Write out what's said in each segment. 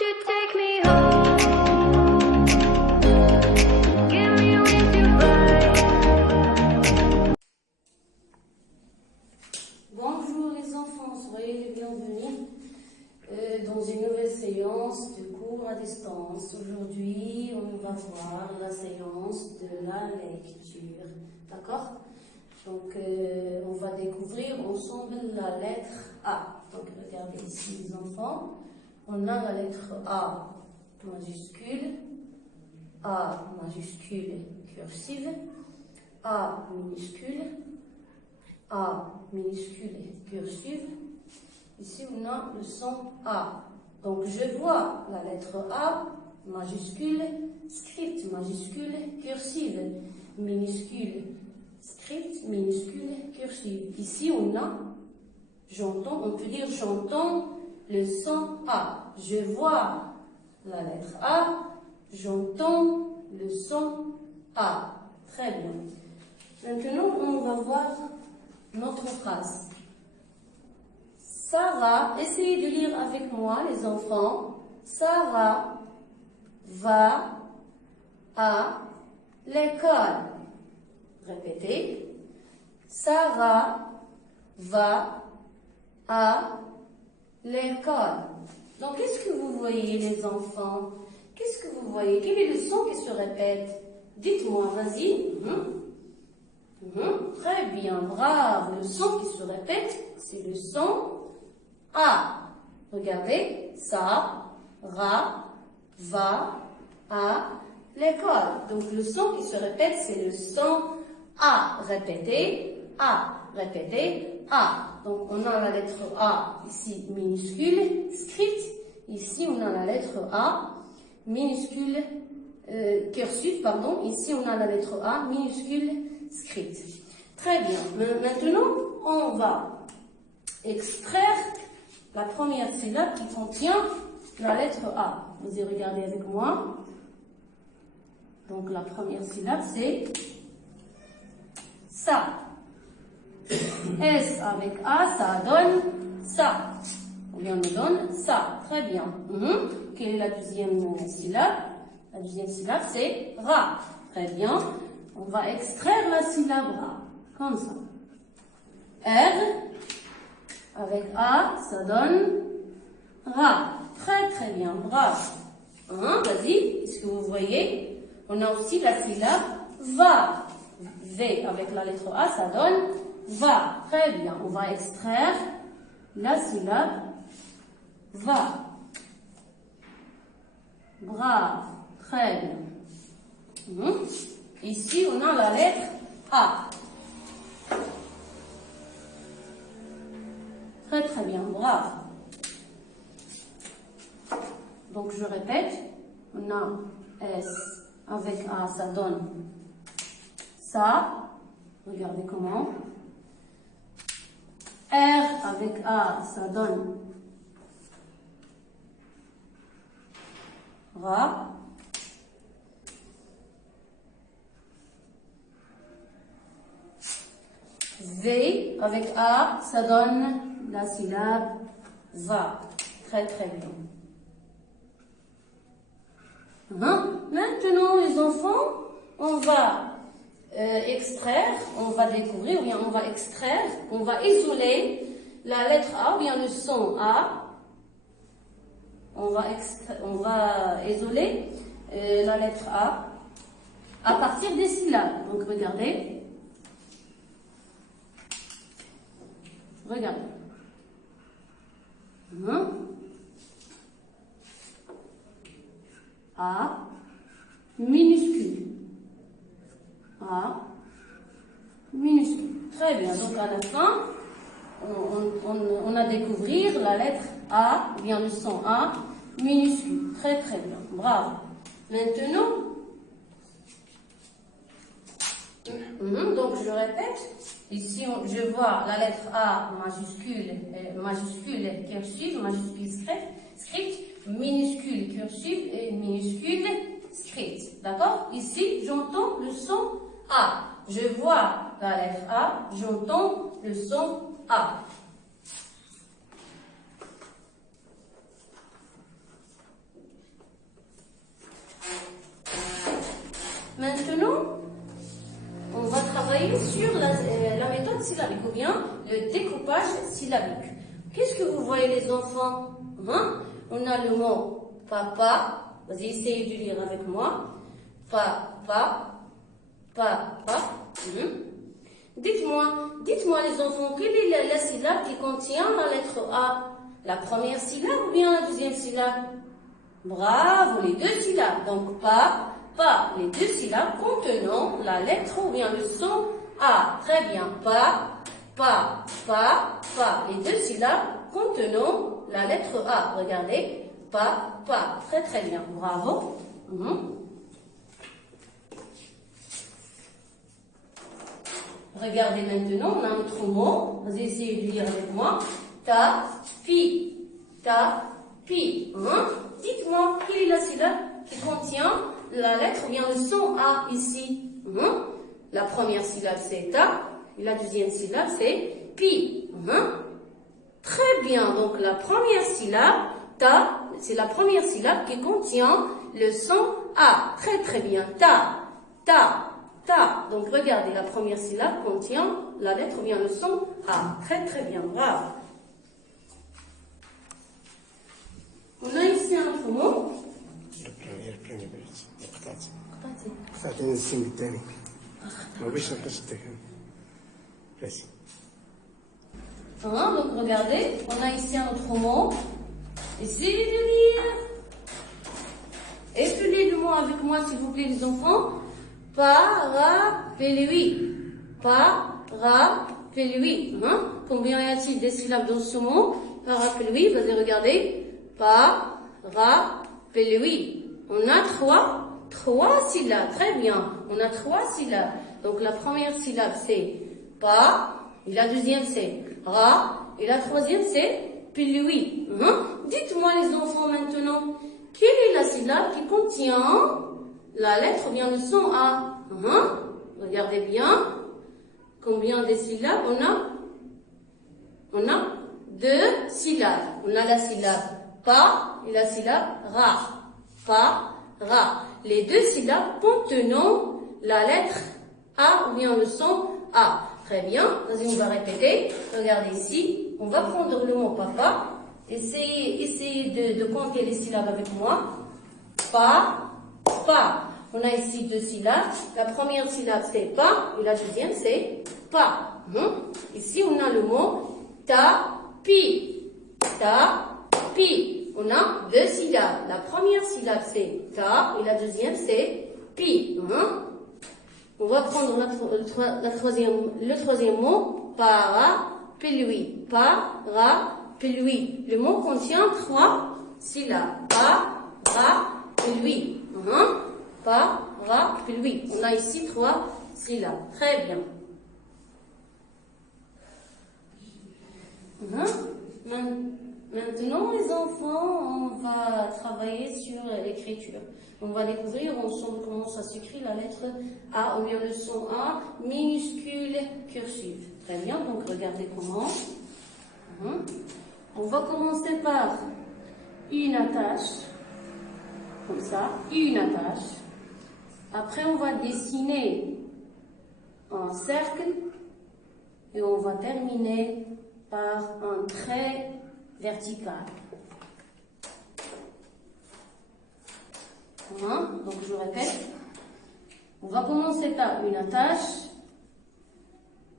you take me home? Give me wings to fly. Bonjour les enfants, soyez les bienvenus dans une nouvelle séance de cours à distance. Aujourd'hui, on va voir la séance de la lecture. D'accord? Donc, on va découvrir ensemble la lettre A. Donc, regardez ici les enfants. On a la lettre A majuscule cursive, A minuscule cursive. Ici, on a le son A. Donc, je vois la lettre A majuscule, script majuscule, cursive, minuscule, script, minuscule, cursive. Ici, on a, on peut dire j'entends le son A. Je vois la lettre A, j'entends le son A. Très bien. Maintenant, on va voir notre phrase. Sarah, essayez de lire avec moi, les enfants. Sarah va à l'école. Répétez. Sarah va à l'école. Donc, qu'est-ce que vous voyez, les enfants? Qu'est-ce que vous voyez? Quel est le son qui se répète? Dites-moi, vas-y. Très bien, bravo. Le son qui se répète, c'est le son A. Regardez, Sarah va à l'école. Donc, le son qui se répète, c'est le son A. Répétez, A. Répétez, A. Donc, on a la lettre A ici minuscule, script. Ici, on a la lettre A minuscule, cursive, pardon. Ici, on a la lettre A minuscule, script. Très bien. Maintenant, on va extraire la première syllabe qui contient la lettre A. Vous y regardez avec moi. Donc, la première syllabe, c'est ça. S avec A, ça donne ça. Ou bien on me donne ça. Très bien. Quelle est la deuxième syllabe? La deuxième syllabe, c'est ra. Très bien. On va extraire la syllabe ra. Comme ça. R avec A, ça donne ra. Très très bien. Bravo. Vas-y. Est-ce que vous voyez? On a aussi la syllabe va. V avec la lettre A, ça donne va. Très bien. On va extraire la syllabe va. Bravo. Très bien. Ici, on a la lettre A. Très très bien. Bravo. Donc, je répète. On a S avec A, ça donne ça. Regardez comment. R avec A, ça donne ra. V avec A, ça donne la syllabe va. Très très bien. Maintenant, les enfants, on va extraire, on va découvrir, ou bien on va extraire, on va isoler la lettre A, ou bien le son A. On va isoler la lettre A à partir des syllabes. Donc, regardez. Regardez. A minuscule. A minuscule. Très bien. Donc, à la fin, on a découvert la lettre A, ou bien le son A minuscule. Très, très bien. Bravo. Maintenant, donc je répète. Ici, je vois la lettre A majuscule cursive, majuscule script, minuscule cursive et minuscule script. D'accord? Ici, j'entends le son A. Je vois la lettre A, j'entends le son A. sur la méthode syllabique ou bien le découpage syllabique. Qu'est-ce que vous voyez les enfants? Hein? On a le mot papa. Vas-y, essayez de lire avec moi. Papa, papa. Dites-moi les enfants, quelle est la syllabe qui contient la lettre A? La première syllabe ou bien la deuxième syllabe? Bravo, les deux syllabes. Donc pas, les deux syllabes contenant la lettre ou bien le son A. Très bien. Pas. Les deux syllabes contenant la lettre A. Regardez. Pas. Très très bien. Bravo. Regardez maintenant, on a un autre mot. Vous essayez de lire avec moi. Tapis. Dites-moi, quelle est la syllabe qui contient la lettre ou bien le son A ici? La première syllabe c'est ta, et la deuxième syllabe c'est pi. Très bien, donc la première syllabe, ta, c'est la première syllabe qui contient le son A. Très très bien, ta. Donc regardez, la première syllabe contient la lettre ou bien le son A. Très très bien, bravo. On a ici un autre mot. البلاني قطعتين السين الثاني ما بيش نقص التكامل بلاسي. Donc regardez, on a ici un autre mot. Essayez de lire. Épelez le mot avec moi s'il vous plaît les enfants. Parapluie. Combien y a-t-il des syllabes dans ce mot? Parapluie, vas-y regardez. Parapluie. On a trois syllabes. Très bien. On a trois syllabes. Donc la première syllabe c'est pa, et la deuxième c'est ra, et la troisième c'est pluie. Dites-moi les enfants maintenant, quelle est la syllabe qui contient la lettre ou bien le son A? Regardez bien. Combien de syllabes on a deux syllabes. On a la syllabe pa et la syllabe ra. Ra. Les deux syllabes contenant la lettre A ou bien le son A. Très bien. Vas-y, on va répéter. Regardez ici. On va prendre le mot papa. Essayez de compter les syllabes avec moi. Pa. On a ici deux syllabes. La première syllabe c'est pa et la deuxième c'est pa. Ici on a le mot tapis. On a deux syllabes. La première syllabe c'est ta et la deuxième c'est pi. On va prendre le troisième mot, parapluie. Parapluie. Le mot contient trois syllabes. Parapluie. Parapluie. On a ici trois syllabes. Très bien. Maintenant, les enfants, on va travailler sur l'écriture. On va découvrir ensemble comment ça s'écrit la lettre A ou bien le son A, minuscule, cursive. Très bien, donc regardez comment. On va commencer par une attache, comme ça, une attache. Après, on va dessiner un cercle et on va terminer par un trait vertical. Donc je répète, on va commencer par une attache,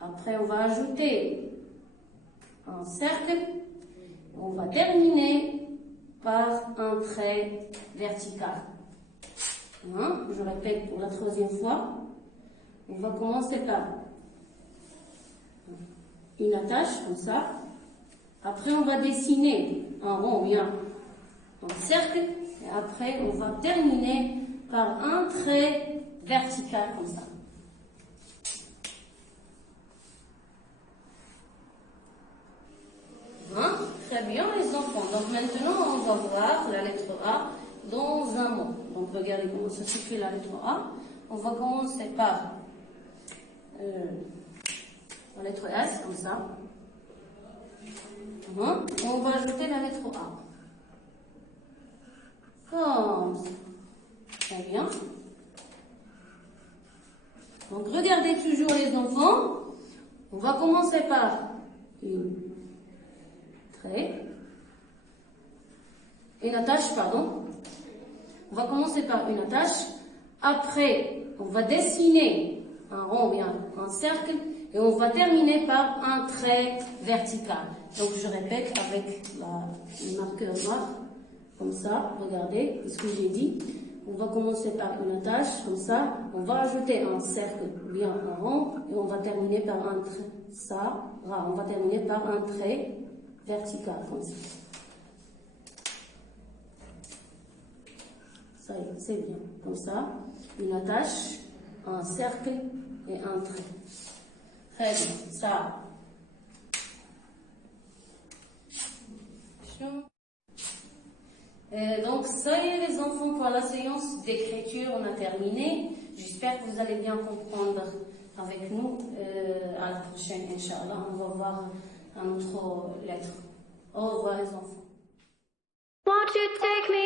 après on va ajouter un cercle, on va terminer par un trait vertical. Je répète pour la troisième fois, on va commencer par une attache comme ça. Après, on va dessiner un rond, bien, un cercle, et après, on va terminer par un trait vertical comme ça. Très bien, les enfants. Donc maintenant, on va voir la lettre A dans un mot. Donc regardez comment ça s'écrit la lettre A. On va commencer par la lettre S, comme ça. On va ajouter la lettre A. Comme ça. Très bien. Donc regardez regardez toujours les enfants, on va commencer par une attache, pardon. On va commencer par une attache. Après, on va dessiner un rond, bien un cercle, et on va terminer par un trait vertical. Donc, je répète avec le marqueur noir, comme ça. Regardez ce que j'ai dit. On va commencer par une attache, comme ça. On va ajouter un cercle, bien un rond, et on va terminer par un trait. On va terminer par un trait vertical, comme ça. Ça y est, c'est bien. Comme ça, une attache, un cercle et un trait. Très bien. Ça. Donc, ça y est, les enfants, pour la séance d'écriture, on a terminé. J'espère que vous allez bien comprendre avec nous. À la prochaine, Inch'Allah. On va voir un autre lettre. Au revoir, les enfants. Won't you take me